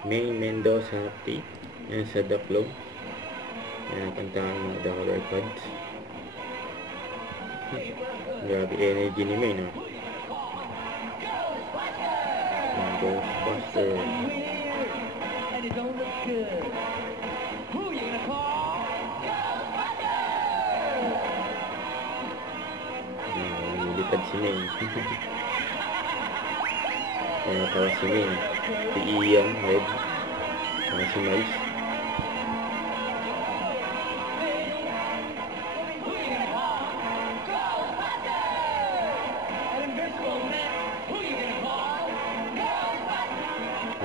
May Mendoza Happy. Yan sa The Flow. Yan, kantahan mo The Color Cards. Grabe energy ni May, no? Yan, Ghostbuster. And it don't look good. Who you gonna call? Yan, lumilipad si May. Kaya tawa si May. Si Ian, Red. Kaya si Miles.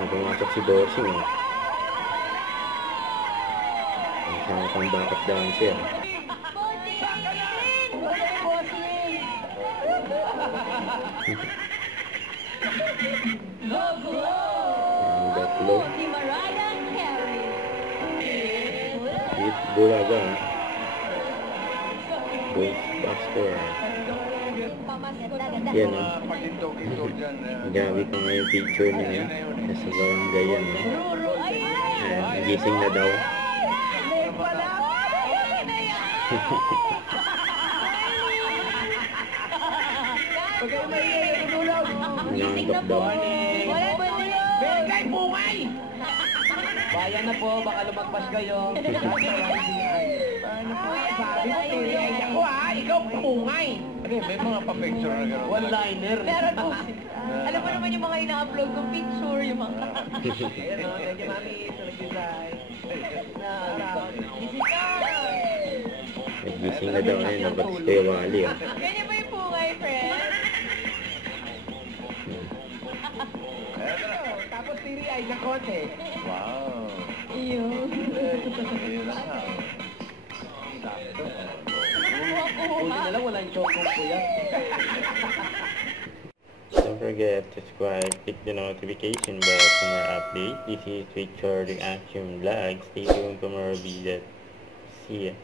Pumasok si Bossing, eh. Ang sama pang backup dancer. Ang Batlo. With Bulaga. Ghostbuster. Yan, no? Grabe pa nga yung picture niya, nasa barangay yan, no? Nagising na daw. Nanganggap daw. Bengay bungay! Bayan na po, baka lumagpas kayo. Paano po? Sabi ko, tinigay ako ha, ikaw bungay! May mga pa-picture na gano'n. One-liner. Meron po. Alam mo naman yung mga ina-upload kong picture, yung mga... Ayan o, thank you mami, sa nag-design. Nagising na daw ngayon, nabat si Kuya Wally, oh. Ganyan ba yung pungay, friend? Tapos tiri-ay na konti. Wow. Iyo. Ayun lang ha. Sakto. Buti na lang, walang choco po yan. Don't forget to subscribe, click the notification bell for more updates. This is Victor the Action Vlog. Stay tuned for more videos. See ya.